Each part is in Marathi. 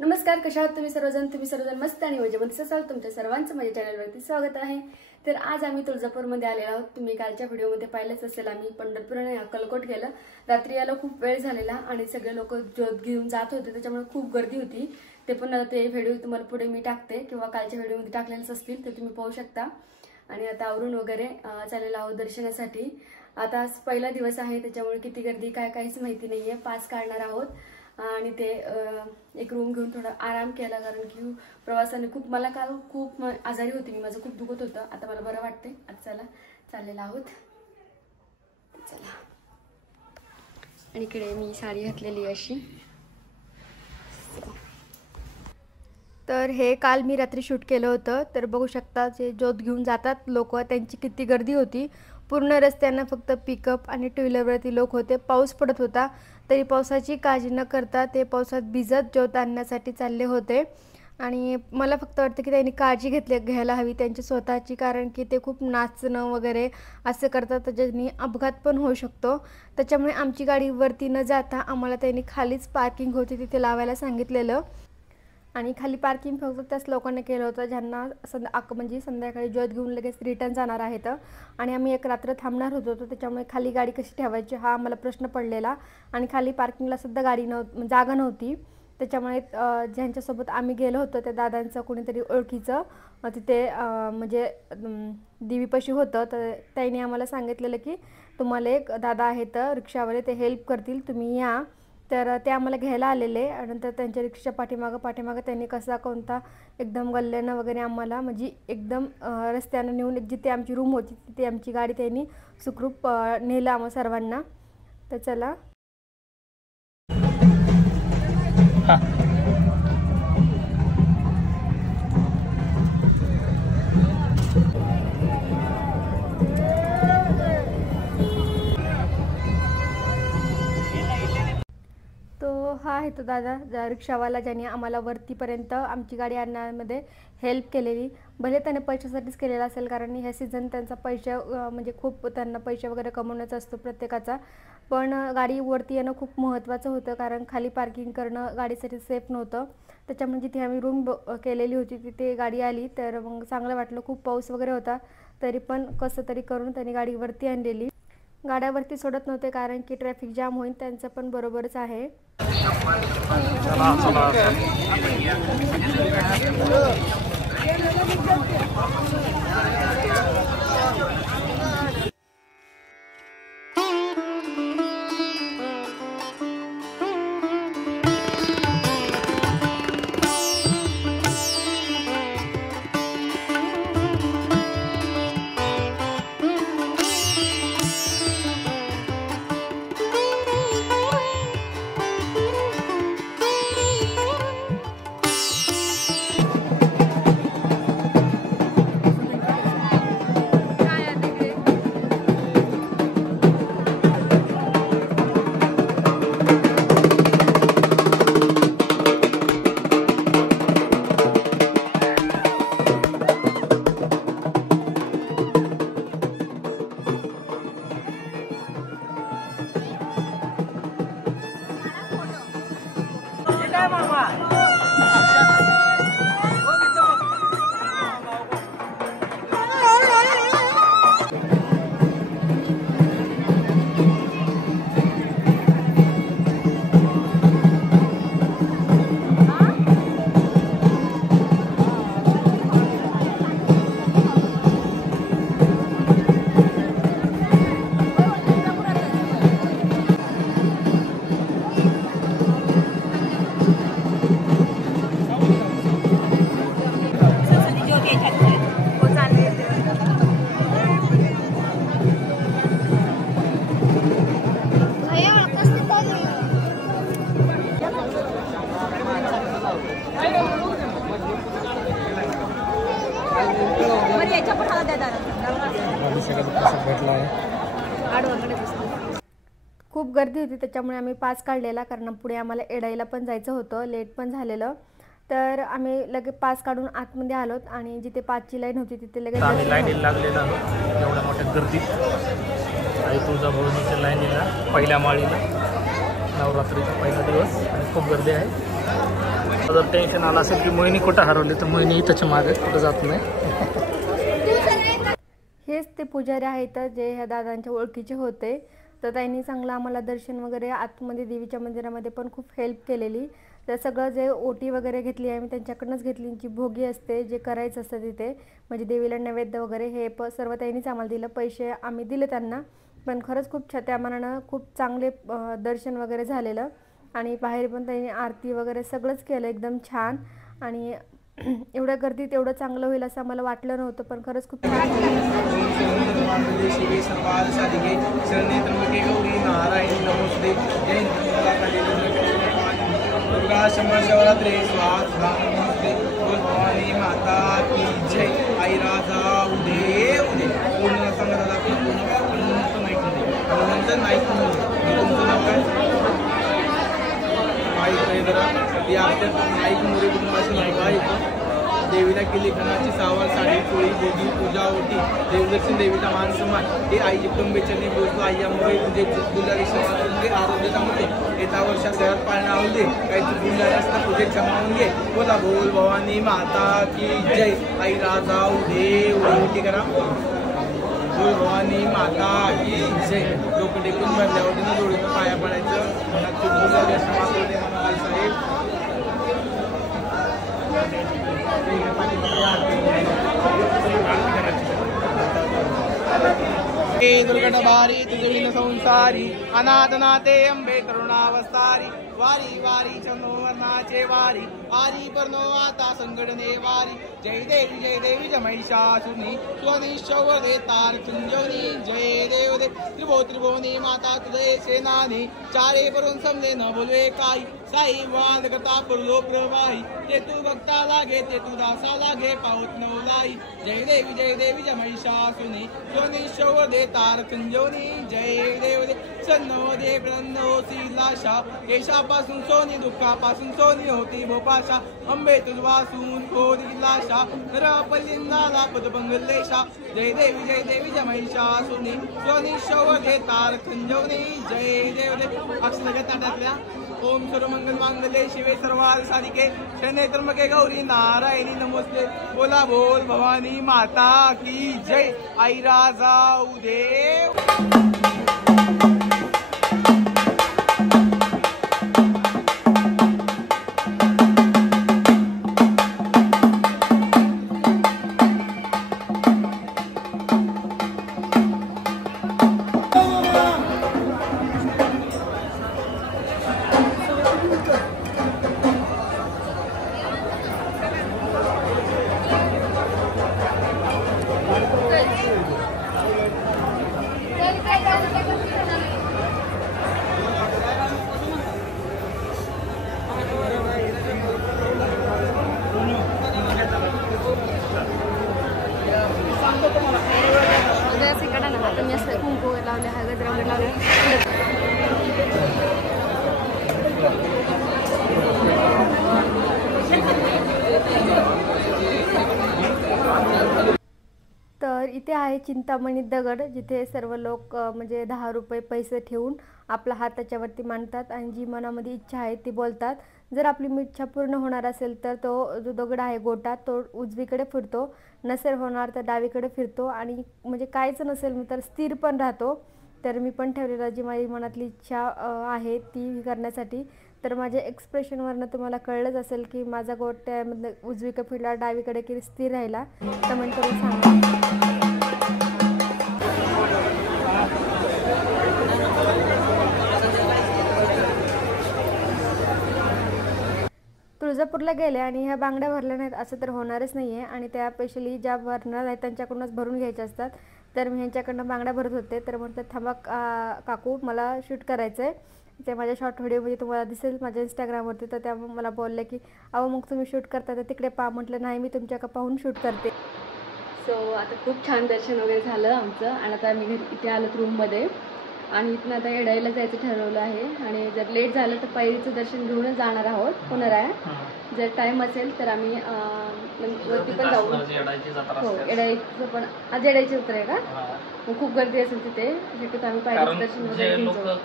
नमस्कार, कशा आहात तुम्ही सर्वजण मस्त आणि मजेमध्ये असाल। तुमच्या सर्वांचं माझ्या चॅनलवरती स्वागत आहे। तर आज आम्ही तुळजापूरमध्ये आलेलो आहोत। तुम्ही कालच्या व्हिडिओमध्ये पाहिलंच असेल, आम्ही पंढरपूर आणि अक्कलकोट गेलं। रात्री यायला खूप वेळ झालेला आणि सगळे लोक ज्योत घेऊन जात होते, त्याच्यामुळे खूप गर्दी होती। ते पण ते व्हिडिओ तुम्हाला पुढे मी टाकते किंवा कालच्या व्हिडिओमध्ये टाकलेलेच असतील, तर तुम्ही पाहू शकता। आणि आता आवरून वगैरे चाललेलो आहोत दर्शनासाठी। आता आज पहिला दिवस आहे, त्याच्यामुळे किती गर्दी काय काहीच माहिती नाहीये। पास काढणार आहोत आणि ते एक रूम घेऊन थोडा आराम केला, कारण की प्रवासाने मला काल खूप आजारी होती मी, माझं खूप दुखत होतं। आता मला बरं वाटते। आता चला चाललेलो आहोत, चला। आणि इकडे मी साडी घातलेली अशी। तर हे काल मी रात्री शूट केलं होतं। तर बघू शकता जे ज्योत घेऊन जातात लोक, त्यांची किती गर्दी होती। पूर्ण रस्त्यानं फक्त पिकअप आणि टू व्हीलरवरती लोक होते। पाऊस पडत होता, तरी पावसाची काळजी न करता ते पावसात भिजत ज्योत आणण्यासाठी चालले होते। आणि मला फक्त वाटतं की त्यांनी काळजी घ्यायला हवी त्यांची स्वतःची, कारण की ते खूप नाचणं वगैरे असं करतात, त्याच्यानी अपघात पण होऊ शकतो। त्याच्यामुळे आमची गाडी वरती न जाता आम्हाला त्यांनी खालीच पार्किंग होती तिथे लावायला सांगितलेलं। आणि खाली पार्किंग फक्त त्याच लोकांनी केलं होतं ज्यांना म्हणजे संध्याकाळी ज्योत घेऊन लगेच रिटर्न जाणार आहेत। आणि आम्ही एक रात्र थांबणार होतो, त्याच्यामुळे खाली गाडी कशी ठेवायची हा आम्हाला प्रश्न पडलेला। आणि खाली पार्किंगला सुद्धा जागा नव्हती, त्याच्यामुळे ज्यांच्यासोबत आम्ही गेलो होतो त्या दादांचं कोणीतरी ओळखीचं तिथे म्हणजे देवीपाशी होतं। तर त्यांनी आम्हाला सांगितलेलं की तुम्हाला एक दादा आहेत रिक्षावाले, ते हेल्प करतील, तुम्ही या। तर ते आम्हाला घ्यायला आलेले। नंतर त्यांच्या रिक्षाच्या पाठीमागं त्यांनी कसा कोणता एकदम गल्ल्यानं वगैरे आम्हाला म्हणजे एकदम रस्त्यानं नेऊन जिथे आमची रूम होती तिथे आमची गाडी त्यांनी सुखरूप नेलं आम्हा सर्वांना। तर चला हा आहे तो दादा रिक्षावाला, ज्याने आम्हाला वरतीपर्यंत आमची गाडी आणण्यामध्ये हेल्प केलेली। भले त्याने पैशासाठीच केलेला असेल, कारण ह्या सीझन त्यांचा म्हणजे खूप त्यांना पैसे वगैरे कमवण्याचा असतो प्रत्येकाचा। पण गाडी वरती येणं खूप महत्त्वाचं होतं, कारण खाली पार्किंग करणं गाडीसाठी सेफ नव्हतं। त्याच्यामुळे जिथे आम्ही रूम केलेली होती तिथे गाडी आली, तर मग चांगलं वाटलं। खूप पाऊस वगैरे होता, तरी पण कसं तरी करून त्यांनी गाडी वरती आणलेली। गाड्यावरती सोडत नव्हते, कारण की ट्रॅफिक जाम होईल, त्यांचं पण बरोबरच आहे। खूप गर्दी होती, त्याच्यामुळे आम्ही पास काढलेला, कारण पुढे आम्हाला एडाईला पण जायचं होतं, लेट पण झालेलं। तर आम्ही लगेच पास काढून आतमध्ये आलोत आणि जिथे पाचची लाईन होती तिथे लगेच लाईनीला लागलेला एवढ्या मोठ्या गर्दीत आई तुळजाभवानीच्या लाईनीला पहिल्या माळीला नवरात्रीचा पहिला दिवस आणि खूप गर्दी आहे। जर टेन्शन आलं असेल की मोहिनी कुठं हरवली तर मोहिनी इथंच्या मागे कुठं जात नाही. हेच ते पुजारी आहेत जे ह्या दादांच्या ओळखीचे होते. तर त्यांनी चांगलं आम्हाला दर्शन वगैरे आतमध्ये देवीच्या मंदिरामध्ये पण खूप हेल्प केलेली. तर सगळं जे ओटी वगैरे घेतली आहे मी त्यांच्याकडूनच घेतली. जी भोगी असते जे करायचं असतं तिथे म्हणजे देवीला नैवेद्य वगैरे हे सर्व त्यांनीच आम्हाला दिलं. पैसे आम्ही दिले त्यांना. पण खरंच खूप त्या मनानं खूप चांगले दर्शन वगैरे झालेलं. आणि बाहेर पण त्यांनी आरती वगैरे सगळंच केलं एकदम छान. आणि एवढ्या गर्दीत एवढं चांगलं होईल असं आम्हाला वाटलं नव्हतं. पण खरंच खूप छान शिवरात्री भवानी माता की जय. आई राजा उदे उदे पूर्ण सांगा नाही तुमचं नाव काय माहीत जरा ती आपल्या नाईक मोरे कुटुंबाची महिला येतो. देवीला केली घनाची सावर साडी पोळी भोगी पूजा ओटी देवदर्शन देवीचा मान सन्मान हे आई कुटुंबेच्याने बोलतो. आईयामुळे म्हणजे दुलारी म्हणजे आरोग्य चांगले येत्या वर्षात घरात पाळणं आवून दे. काही चुकून झालं असतं पूजेत क्षमावून घे. बोला बोल भवानी माता की जय. आई राजा उदे ओटी करा. बोल भवानी माता की जय. लोक टेकून भरल्यावरती न जोडीनं पाया पडायचं. मनात चुकून झाली असं मात्र दे मला साहेब. दुर्गटभारी तुझविन संसारी अनाथ नाते अंबे करुणावस्तारी वारी वारी चंद्रवर्णाचे वारी वारी परनो आता संगडने वारी. जय देवी महिषासुनी स्वनिश्चव दे तार चुंजवनी. जय देव दे त्रिभुवनी माता तुझे सेनानी चारे करून समजे न बोलवे काही. साई वाद कथा पुरलो प्रवाही ते तू भक्ता लागे ते तू दासा लागे पावत नवलाई. जय देवी महिषासुनी स्वनिश्चव दे तार चुंजवनी. जय देव दे सन्नो दे प्रणो श्रीलाशा केशापासून सोनी दुःखापासून सोनी होती भोपाशा. अंबे तुझवासून खोरी लाशा नरपल्लिंदाला पदबंगलेशा. जय देवी महिषासुनी स्वनिश्चव दे तार चुंजवनी. जय देव दे अक्षर ताटातल्या ओम सर्वमंगल मांगल्ये शिवे सर्वार्थ साधिके शरण्ये त्र्यंबके गौरी नारायणी नमोस्ते. बोला बोल भवानी माता की जय. आई राजा उदे. तर इथे आहे चिंतामणी दगड जिथे सर्व लोक म्हणजे 10 रुपये पैसे ठेवून आपला हात त्याच्यावरती मांडतात आणि जी मनामध्ये इच्छा आहे ती बोलतात. जर आपली इच्छा पूर्ण होणार असेल तर तो जो दगड आहे गोटा तो उजवीकडे फिरतो. नसेल होणार तर डावीकडे फिरतो. आणि म्हणजे कायच नसेल तर स्थिर पण राहतो. तर मी पण ठेवलेलं जी माझी मनातली इच्छा आहे ती करण्यासाठी. तर माझ्या एक्सप्रेशनवरनं तुम्हाला कळलंच असेल की माझा गोट्यामध्ये उजवीकडे फिरला डावीकडे की स्थिर राहिला. कमेंट करून सांगा. तुळजापूरला गेले आणि ह्या बांगड्या भरल्या नाहीत असं तर होणारच नाही आहे. आणि त्या स्पेशली ज्या भरणार आहेत त्यांच्याकडूनच भरून घ्यायच्या असतात. तर मी ह्यांच्याकडनं बांगड्या भरत होते. तर म्हटलं थांबा काकू मला शूट करायचं आहे. ते माझ्या शॉर्ट व्हिडिओमध्ये तुम्हाला दिसेल माझ्या इंस्टाग्रामवरती. तर त्यामुळे मला बोलले की अहो मग तुम्ही शूट करता तर तिकडे पहा. म्हटलं नाही मी तुमच्याकडे पाहून शूट करते. सो आता खूप छान दर्शन वगैरे झालं आमचं. आणि आता आम्ही इथे आलो रूममध्ये. आणि इथून आता येडाईला जायचं ठरवलं आहे. आणि जर लेट झालं तर पायरीचं दर्शन घेऊनच जाणार आहोत पुनराया. जर टाईम असेल तर आम्ही वरती पण जाऊ. हो येडाईचं पण आज येडाईची उतर आहे का. मग खूप गर्दी असेल तिथे शक्यतो आम्ही पायरीचं दर्शन वगैरे घेऊन जाऊ.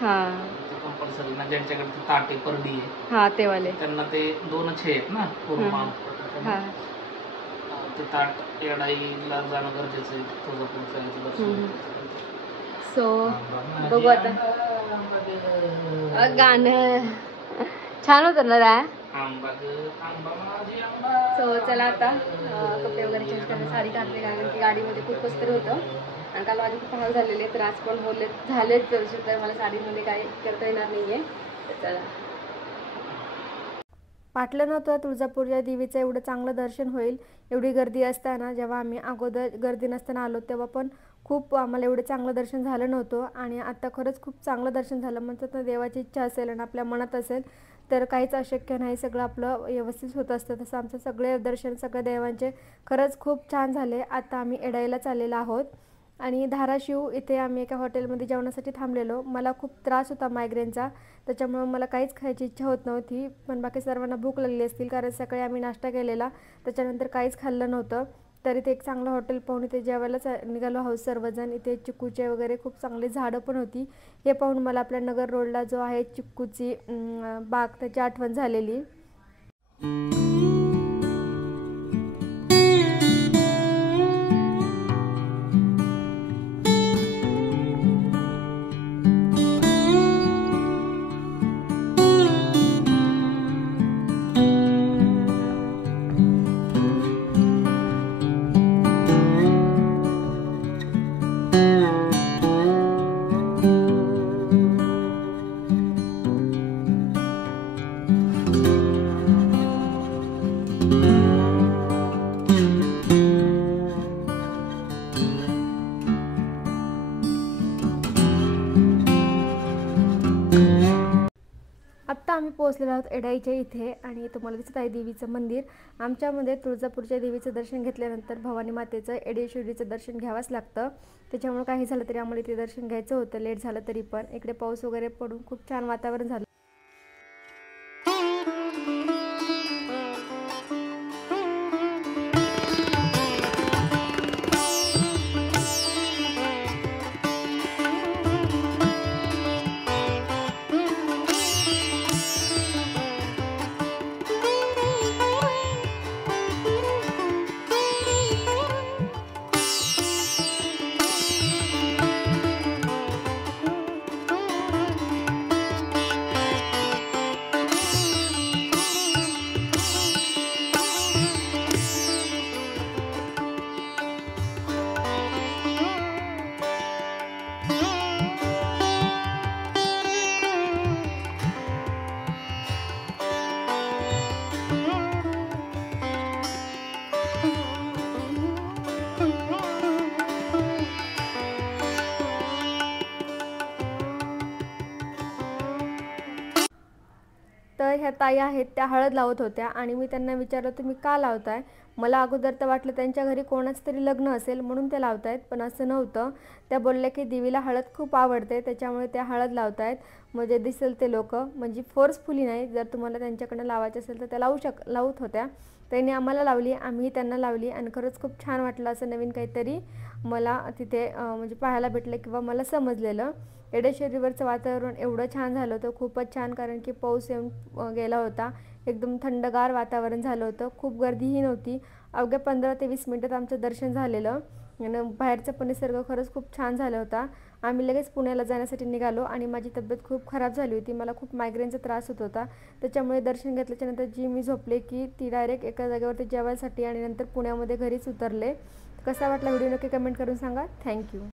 हां कंपल्सरी ना, ज्यांच्याकडे ते ताटे परडी आहे हां ते वाले. त्यांना ते 2च हे आहेत ना कुर्मा. हां ते ताट येडाईला जाणं गरजेचं आहे, तुळजापूरचं याचं दर्शन. सो बघू आता गाणं छान होतं ना रा. सो चला आता कपडे वगैरे चेंज करायला साडी घातली, कारण की गाडीमध्ये खूप कसतरी होतं आणि काल माझे खूप हाल झालेले, तर आज पण बोलले झालेच तर मला साडीमध्ये काही करता येणार नाही आहे. तर चला. वाटलं नव्हतं तुळजापूरच्या देवीचं एवढं चांगलं दर्शन होईल. एवढी गर्दी असताना, जेव्हा आम्ही अगोदर गर्दी नसताना आलो तेव्हा पण खूप आम्हाला एवढं चांगलं दर्शन झालं नव्हतं आणि आता खरंच खूप चांगलं दर्शन झालं. म्हणतात ना, देवाची इच्छा असेल आणि आपल्या मनात असेल तर काहीच अशक्य नाही, सगळं आपलं व्यवस्थित होत असतं. तसं आमचं सगळे दर्शन सगळ्या देवांचे खरंच खूप छान झाले. आता आम्ही एडाईला चाललेलो आहोत आणि धाराशिव इथे आम्ही एका हॉटेलमध्ये जेवणासाठी थांबलेलो. मला खूप त्रास होता मायग्रेनचा, त्याच्यामुळे मला काहीच खायची इच्छा होत नव्हती, पण बाकी सर्वांना भूक लागली असतील कारण सकाळी आम्ही नाश्ता केलेला, त्याच्यानंतर काहीच खाल्लं नव्हतं. तर इथे एक चांगलं हॉटेल पाहून इथे जेवायला निघालो आहोत सर्वजण. इथे चिक्कूचे वगैरे खूप चांगली झाडं पण होती. हे पाहून मला आपल्या नगर रोडला जो आहे चिक्कूची बाग त्याची आठवण झालेली. आत्ता आम्ही पोहोचलेलो आहोत एडाईच्या इथे आणि तुम्हाला दिसत आहे देवीचं मंदिर. आमच्यामध्ये तुळजापूरच्या देवीचं दर्शन घेतल्यानंतर भवानी मातेचं एडेश्वरीचं दर्शन घ्यावंच लागतं. त्याच्यामुळे काही झालं तरी आम्हाला इथे दर्शन घ्यायचं होतं, लेट झालं तरी पण. इकडे पाऊस वगैरे पडून खूप छान वातावरण झालं. तर ह्या ताई आहेत त्या हळद लावत होत्या आणि मी त्यांना विचारलं तुम्ही का लावताय. मला अगोदर तर वाटलं त्यांच्या घरी कोणाचं तरी लग्न असेल म्हणून ते लावतायत, पण असं नव्हतं. त्या बोलल्या की देवीला हळद खूप आवडते त्याच्यामुळे त्या हळद लावतायत. म्हणजे दिसेल ते लोक, म्हणजे फोर्सफुली नाही, जर तुम्हाला त्यांच्याकडनं लावायचं असेल तर त्या लावत होत्या. त्यांनी आम्हाला लावली, आम्ही त्यांना लावली आणि खरंच खूप छान वाटलं. असं नवीन काहीतरी मला तिथे म्हणजे पाहायला भेटलं किंवा मला समजलेलं. एडेश्वरीवरचं वातावरण एवढं छान झालं होतं, खूपच छान, कारण की पाऊस येऊन गेला होता. एकदम थंडगार वातावरण झालं होतं, खूप गर्दीही नव्हती. अवघ्या 15 ते 20 मिनटात आमचं दर्शन झालेलं आणि बाहेरचं पण निसर्ग खरंच खूप छान झाला होता. आम्ही लगेच पुण्याला जाण्यासाठी निघालो आणि माझी तब्येत खूप खराब झाली होती. मला खूप मायग्रेनचा त्रास होत होता, त्याच्यामुळे दर्शन घेतल्याच्यानंतर जी मी झोपले की ती डायरेक्ट एका जागेवरती जेवायसाठी आणि नंतर पुण्यामध्ये घरीच उतरले. कसा वाटला व्हिडिओ नक्की कमेंट करून सांगा. थँक्यू.